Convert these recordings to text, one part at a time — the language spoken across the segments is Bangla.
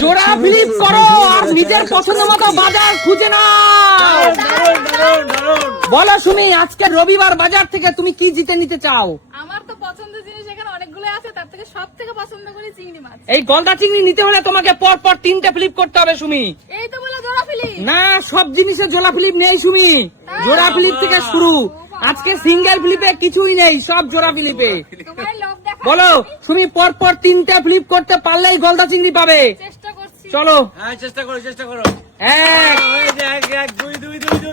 জোড়া ফ্লিপ করো আর নিজের পছন্দ মতো বাজার খুঁজে নাও। বলো সুমি, আজকে রবিবার বাজার থেকে তুমি কি জিতে নিতে চাও? আমার তো পছন্দের জিনিস এখানে অনেকগুলো আছে, তার থেকে সব থেকে পছন্দ করি চিংড়ি মাছ। এই গলদা চিংড়ি নিতে হলে তোমাকে পর পর 3টে ফ্লিপ করতে হবে সুমি। এই তো বলে জোড়া ফ্লিপ না, সব জিনিসে জোড়া ফ্লিপ নেই সুমি, জোড়া ফ্লিপ থেকে শুরু। আজকে সিঙ্গেল ফ্লিপে কিছুই নেই, সব জোড়া ফ্লিপে। তোমার লোভ দেখা। বলো সুমি, পর পর 3টে ফ্লিপ করতে পারলেই গলদা চিংড়ি পাবে। চেষ্টা করছি। চলো, হ্যাঁ চেষ্টা করো চেষ্টা করো। 1 এক 2 2 2 2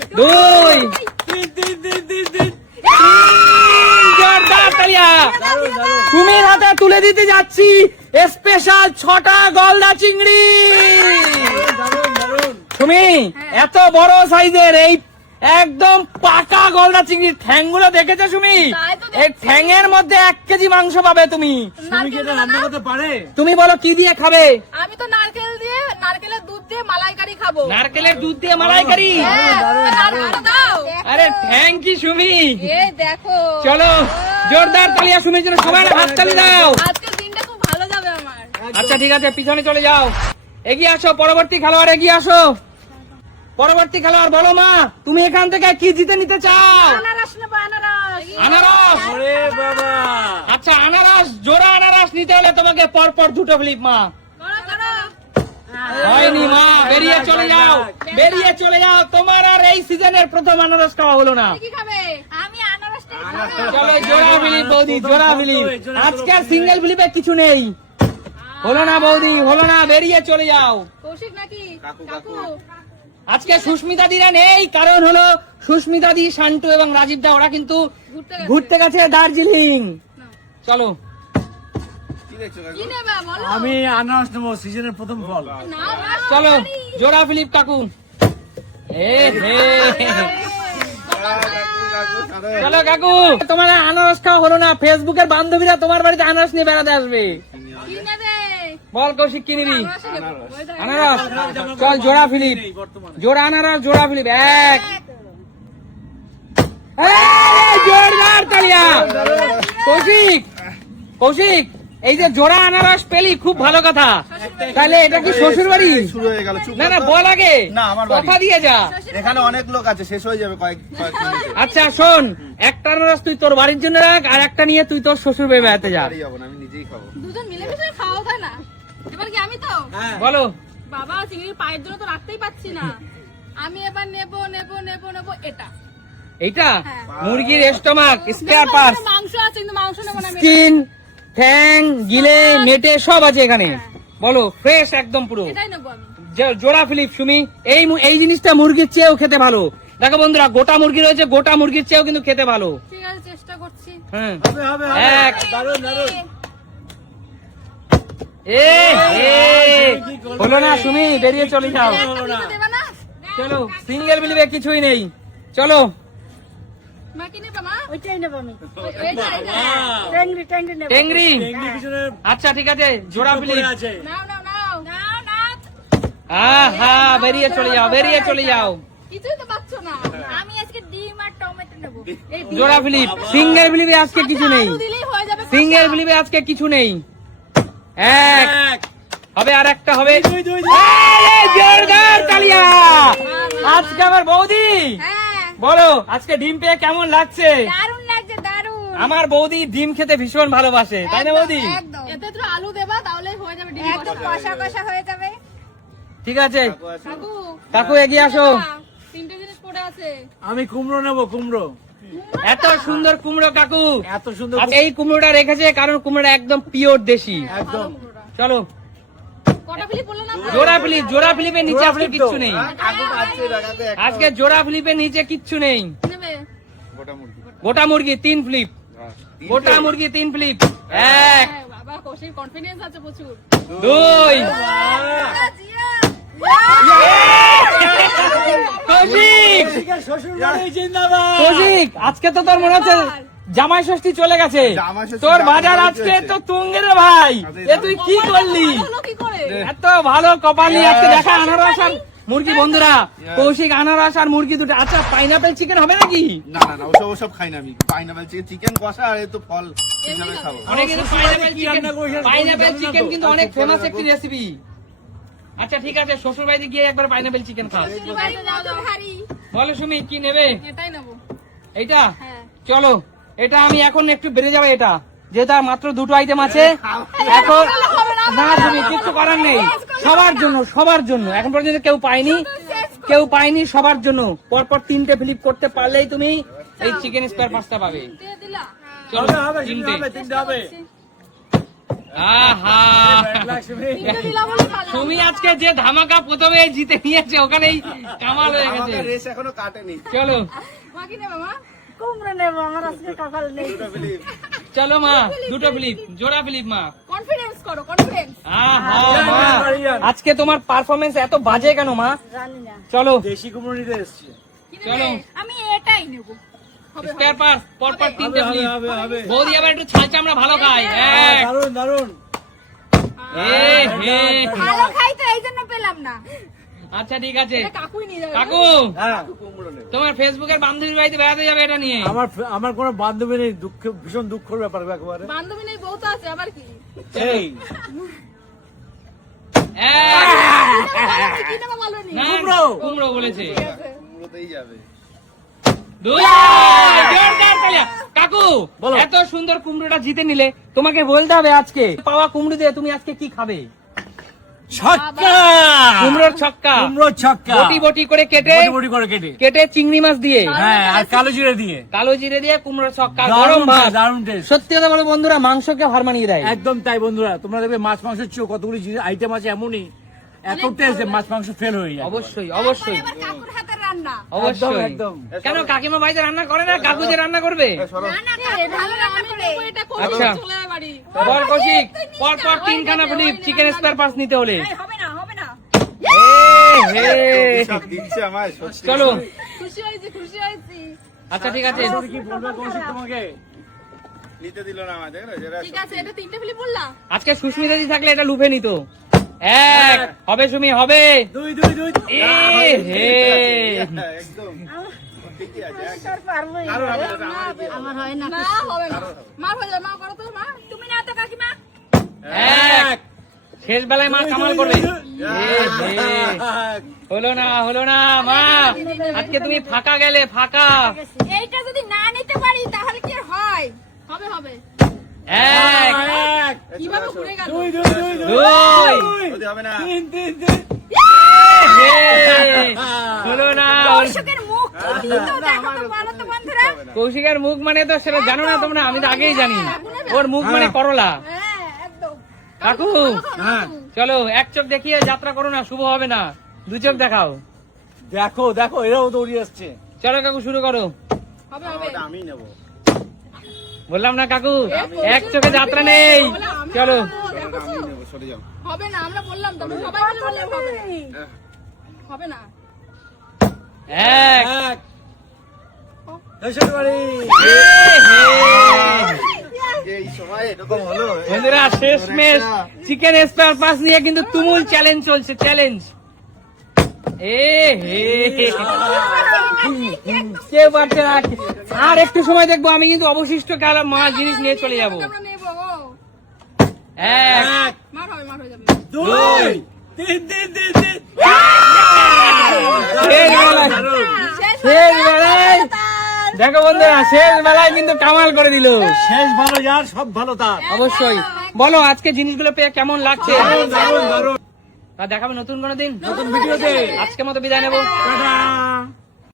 3 3 3 3 জোরদার তালিয়া। দারুণ দারুণ সুমির হাতে তুলে দিতে যাচ্ছি স্পেশাল 6টা গলদা চিংড়ি। দারুণ দারুণ। সুমি, এত বড় সাইজের এই একদম পাকা গলদা চিংড়ির ঠ্যাংগুলো দেখেছো সুমি? তাই তো দেখছি। এই ঠ্যাংয়ের মধ্যে 1 কেজি মাংস পাবে তুমি। তুমি কি এটা রান্না করতে পারে? তুমি বলো কি দিয়ে খাবে? আমি তো নারকেলের দুধ দিয়ে মালাইকারি খাবো। নারকেলের দুধ দিয়ে মালাইকারি? হ্যাঁ, নারকেল দাও। আরে থ্যাংক ইউ সুমি। এই দেখো। চলো, জোরদার তালিয়া সুমির জন্য, সবাই হাততালি দাও। আজকের দিনটা খুব ভালো যাবে আমার। আচ্ছা ঠিক আছে, পিছনে চলে যাও, এগিয়ে আসো, পরবর্তী খেলোয়াড় এগিয়ে আসো। পরবর্তী খেলোয়াড় বলো মা, তুমি এখান থেকে কি জিতে নিতে চাও? আনারস নেবো, আনারস। আনারস? ওরে বাবা। আচ্ছা আনারস, জোড়া আনারস নিতে হলে তোমাকে পর পর 2টো ফ্লিপ মা। করো, করো। হয়নি মা, বেরিয়ে চলে যাও, বেরিয়ে চলে যাও, তোমার আর এই সিজনের প্রথম আনারস খাওয়া হলো না। কি খাবে? আমি আনারসটাই খাবো। চলো জোড়া ফ্লিপ বৌদি, জোড়া ফ্লিপ। আজকের সিঙ্গেল ফ্লিপে কিছু নেই, হলো না বৌদি, হলো না, বেরিয়ে চলে যাও। কৌশিক নাকি? কাকু। আজকে সুস্মিতা দিরা নেই, কারণ হলো সুস্মিতা দি, শান্টু এবং রাজীব দা ওরা কিন্তু ঘুরতে গেছে দার্জিলিং। চলো, কি নেবে বলো? আমি আনারস নেবো, সিজনের প্রথম ফল। না, না, চলো সরি। জোড়া ফিলিপ কাকু। চলো কাকু, তোমার আনারস খাওয়া হলো না, ফেসবুকের বান্ধবীরা তোমার বাড়িতে আনারস নিয়ে বেড়াতে আসবে। কি নেবে? বল কৌশিক কি নিবি? আনারসই নেবো। ওই দেখো। আনারস? চল জোড়া ফিলিপ, জোড়া আনারস, জোড়া ফিলিপ। 1 জোরদার তালিয়া। কৌশিক, কৌশিক, এই যে জোড়া আনারস পেলি, খুব ভালো কথা। তাহলে এটা কি শ্বশুর বাড়ি? শুরু হয়ে গেল, চুপ না না, করো। বল আগে, না, আমার বাড়ি। কথা দিয়ে যা। এখানে অনেক লোক আছে, শেষ হয়ে যাবে কয়েক মিনিটে। আচ্ছা শোন, একটা আনারস তুই তোর বাড়ির জন্য রাখ, আর একটা নিয়ে তুই তোর শ্বশুর বাড়ি বেড়াতে যা। বাড়ি যাবো না, আমি নিজেই খাবো। দুজন মিলেমিশে খাওয়া যায় না? এবার কি আমি তো? হ্যাঁ বলো। বাবা, চিংড়ির পায়ের জন্য তো রাখতেই পাচ্ছি না। আমি এবার নেবো এটা। এইটা হ্যাঁ। মুরগির স্টোমাক, স্পেয়ার পার্টস, মাংস আছে, কিন্তু মাংস নেবো না আমি। স্কিন, ঠ্যাং, গিলে, মেটে সব আছে এখানে। বলো, ফ্রেশ একদম পুরো। এটাই নেবো আমি। জোড়া ফিলিপ সুমি, এই জিনিসটা মুরগির চেয়েও খেতে ভালো। দেখো বন্ধুরা, গোটা মুরগি রয়েছে, গোটা মুরগির চেয়েও কিন্তু খেতে ভালো। ঠিক আছে, চেষ্টা করছি। হ্যাঁ, হবে হবে হবে। 1 দারুণ দারুণ। হলো না সুমি, বেরিয়ে চলে যাও। হলো না। দেবে না? চলো, সিঙ্গেল ফিলিপে কিছুই নেই। চলো, মা কি নেবে মা? ওইটাই নেবো আমি। এটা। ট্যাংরি ট্যাংরি নেবো। টেংরি। টেঙ্গি পিছনে আচ্ছা ঠিক আছে, জোড়া ফিলিপ। পড়ে আছে। নাও। আহা, বেরিয়ে চলে যাও, বেরিয়ে চলে যাও। কিছুই তো পাচ্ছ না। আমি আজকে ডিম আর টমেটো নেবো। এই জোড়া ফিলিপ, সিঙ্গেল ফিলিপে আজকে কিছু নেই, আলু দিলেই হয়ে যাবে। সিঙ্গেল ফিলিপে আজকে কিছু নেই। 1 এক হবে, আর একটা হবে। 2 2 এই জোরদার তালিয়া। আজকে আমার বৌদি, হ্যাঁ, বলো আজকে ডিম পেয়ে কেমন লাগছে? দারুণ লাগছে, দারুণ। আমার বৌদি ডিম খেতে ভীষণ ভালোবাসে, তাই না বৌদি? একদম এতে একটু আলু দেবা, তাহলে হয়ে যাবে ডিম একদম কষা। কষা কষা হয়ে যাবে। ঠিক আছে কাকু, কাকু, এগিয়ে আসো। 3টে জিনিস পড়ে আছে। আমি কুমড়ো নেবো, কুমড়ো। এত সুন্দর কুমড়ো কাকু, এত সুন্দর আর এই কুমড়োটা রেখেছে কারণ কুমড়োটা একদম পিওর দেশি। একদম। চলো, কটা ফিলি বললো না? জোড়া ফিলিপের নিচে জোড়া আসলে ফিলিপ কিচ্ছু তো। নেই। কাকু পাচ্ছে, দেখাতে একটা আজকে জোড়া ফিলিপের নিচে কিচ্ছু নেই। নেবে? গোটা মুরগি। গোটা মুরগি 3 ফ্লিপ, গোটা মুরগি 3 ফ্লিপ। 1 হ্যাঁ, বাবা কৌশিক কনফিডেন্স আছে প্রচুর। 2 কৌশিক, শ্বশুর বাড়ি জিন্দাবাদ। কৌশিক, আজকে তো তোর মনে হচ্ছে জামাই ষষ্ঠী চলে গেছে, জামাই ষষ্ঠী, তোর জামাই বাজার ষষ্ঠী আজকে হচ্ছে। তো তুঙ্গের ভাই। এ তুই কি করলি? হলো কি করে? এত ভালো কপাল নিয়ে আজকে দেখা আনারস আর মুরগি। বন্ধুরা, কৌশিক আনারস আর মুরগি দুটো। আচ্ছা, পাইনাপেল চিকেন হবে নাকি? না, ওসব খাই না আমি। পাইনাপেল চিকেন কষা আর এই তো ফল হিসাবে খাবো। অনেক কিন্তু পাইনাপেল কি রান্না করেছে? চিকেন কিন্তু অনেক ফেমাস একটি রেসিপি। আচ্ছা ঠিক আছে, শ্বশুর বাড়িতে গিয়ে একবার পাইনাপেল চিকেন খাও। বাড়িতে যাও যাও ভারী বলো সুমি কি নেবে? এটাই নেবো। এইটা হ্যাঁ চলো, এটা আমি এখন একটু বেড়ে যাবে, এটা যেহেতু আর মাত্র দুটো আইটেম আছে এখন। না তুমি কিছু করার নেই, সবার জন্য সবার জন্য, এখন পর্যন্ত কেউ পায়নি, কেউ পায়নি, সবার জন্য পরপর 3টে ফ্লিপ করতে পারলেই তুমি এই চিকেন স্পেয়ার পাঁচটা পাবে। দিয়ে দিলা। চলো হবে হবে 3টে। হবে 3টে হবে আহা লক্ষ্মী দিয়ে দিলা বলে ভালো। তুমি আজকে যে ধামাকা প্রথমে জিতে নিয়েছে ওখানেই কামাল হয়ে গেছে। আমাদের রেস এখনো কাটেনি। চলো মা কি নেবে মা? কুমড়ো নেবো, আমার আজকে কপাল নেই। দুটো ফিলিপ। চলো মা, দুটো ফ্লিপ, জোড়া ফ্লিপ মা। কনফিডেন্স করো, কনফিডেন্স। আহা মা, আজকে তোমার পারফরমেন্স এত বাজে কেন মা? জানি না। চলো দেশি কুমড়ো নিতে এসছে। কি চলো নেবে? আমি এটাই নেবো। হবে স্পেয়ার পার্স পরপর 3টে হবে ফ্লিপ। হবে হবে বৌদি আবার একটু ছাল চামড়া ভালো খাই। এক, দারুন দারুন এ হে। ভালো খাই তো এই জন্য পেলাম না। আচ্ছা ঠিক আছে এটা কাকুই নিয়ে যাবে। কাকু, হ্যাঁ কুমড়ো নেব। তোমার ফেসবুকের বান্ধবীর বাড়িতে বেড়াতে যাবে এটা নিয়ে। আমার কোনো বান্ধবী নেই, দুঃখ ভীষণ দুঃখের ব্যাপার একেবারে। বান্ধবী নেই, বউ তো আছে, আবার কি? এই এক, কি নেবে বলো নি? না, কুমড়ো। কুমড়ো বলেছে। কুমড়োতেই যাবে। দুই, জোরদার তালিয়া। কাকু বলো। এত সুন্দর কুমড়োটা জিতে নিলে তোমাকে বলতে হবে আজকে পাওয়া কুমড়ো দিয়ে তুমি আজকে কি খাবে? ছক্কা কুমড়োর ছক্কা, কুমড়ো ছক্কা বটি বটি করে কেটে বটি বটি করে কেটে কেটে চিংড়ি মাছ দিয়ে, হ্যাঁ আর কালো জিরে দিয়ে কালো জিরে দিয়ে কুমড়োর ছক্কা, গরম দারুণ ভাত। taste, দারুণ টেস্ট। সত্যি কথা বলো বন্ধুরা, মাংসকে হার মানিয়ে দেয়। একদম তাই বন্ধুরা, তোমরা দেখবে মাছ মাংসের চেয়েও কতগুলি আইটেম আছে এমনই, এত টেস্ট যে মাছ মাংস ফেল হয়ে যায়। অবশ্যই অবশ্যই এবার কাকুর হাতের রান্না। অবশ্যই। একদম। কেন কাকিমা বাড়িতে রান্না করে না? কাকু যে রান্না করবে। সরো। না না কাকু ভালো রান্না আমি করে। নেবো এটা, করবো, আচ্ছা। চলে যাবে বাড়ি। বল কৌশিক, পরপর 3খানা ফ্লিপ চিকেন স্পেয়ার পার্স নিতে হলে। এই, হবে না হবে না। এ হে। সব দিচ্ছে আমায় সত্যি। চলো খুশি হয়েছি, খুশি হয়েছি। আচ্ছা ঠিক আছে, তুমি কি বলবে কৌশিক তোমাকে? নিতে দিল না আমাদের, যেটা ঠিক আছে, এটা 3টে ফিলিপ বললাম। আজকে সুস্মিতা দি থাকলে এটা লুফে নিত। এক হবে সুমি, হবে। দুই দুই দুই এ হে। একদম ঠিকই আছে। তোর পারবোই। আরো হবে, এটা আমার দিয়ে হবে। আমার হয় না। না হবে না। মা হয়ে যাবে, মা করো তো মা। তুমি না তো কাকিমা। এক, শেষ বেলায় মা কামাল করবে। এ হে। হলো না হলো না মা, আজকে তুমি ফাঁকা গেলে, ফাঁকা। এইটা যদি না নিতে পারি তাহলে কি আর হয়? হবে হবে। এক, এক কিভাবে ঘুরে গেল? দুই দুই দুই দুই, যদি হবে না। তিন তিন তিন হে। হলো না। দর্শকের মুখ কি দিত দেখো তো বলো তো বন্ধুরা। কৌশিকের মুখ মানে তো সেটা জানো না তোমরা, আমি তো আগেই জানি। ওর মুখ মানে করলা। হ্যাঁ একদম। কাকু হ্যাঁ চলো, এক চোখ দেখিয়ে যাত্রা করো না, শুভ হবে না, 2 চোখ দেখাও। দেখো দেখো এরাও দৌড়িয়ে আসছে। চলো কাকু শুরু করো। হবে হবে। ওটা আমি নেব। বললাম না কাকু, এক চোখে যাত্রা নেই। চলো ওটা আমি নেব, সরে যাও। হবে না, আমরা বললাম তো, আমরা সবাই মিলে বললাম হবে না। হবে না। এক, এক এসে বাড়ি এ হে। এই সময় এরকম হলো। বন্ধুরা শেষমেশ চিকেন স্পেয়ার পার্স নিয়ে কিন্তু তুমুল চ্যালেঞ্জ চলছে, চ্যালেঞ্জ। এ হে, কেউ পারছে না। আর একটু সময় দেখবো, আমি কিন্তু অবশিষ্ট কালা মা জিনিস নিয়ে চলে যাবো। আমরা নেবো। এক, এক মার হবে, মার হয়ে যাবে। দুই তিন তিন তিন তিন শেষ বেলায়, শেষ বেলায় দেখো বন্ধুরা, শেষ বেলায় কিন্তু কামাল করে দিল। শেষ ভালো যার সব ভালো তার। অবশ্যই। বলো আজকে জিনিসগুলো পেয়ে কেমন লাগছে? দারুণ দারুণ দারুণ। আর দেখাবে নতুন কোনো দিন। নতুন ভিডিওতে আজকের মতো বিদায় নেবো। টাটা।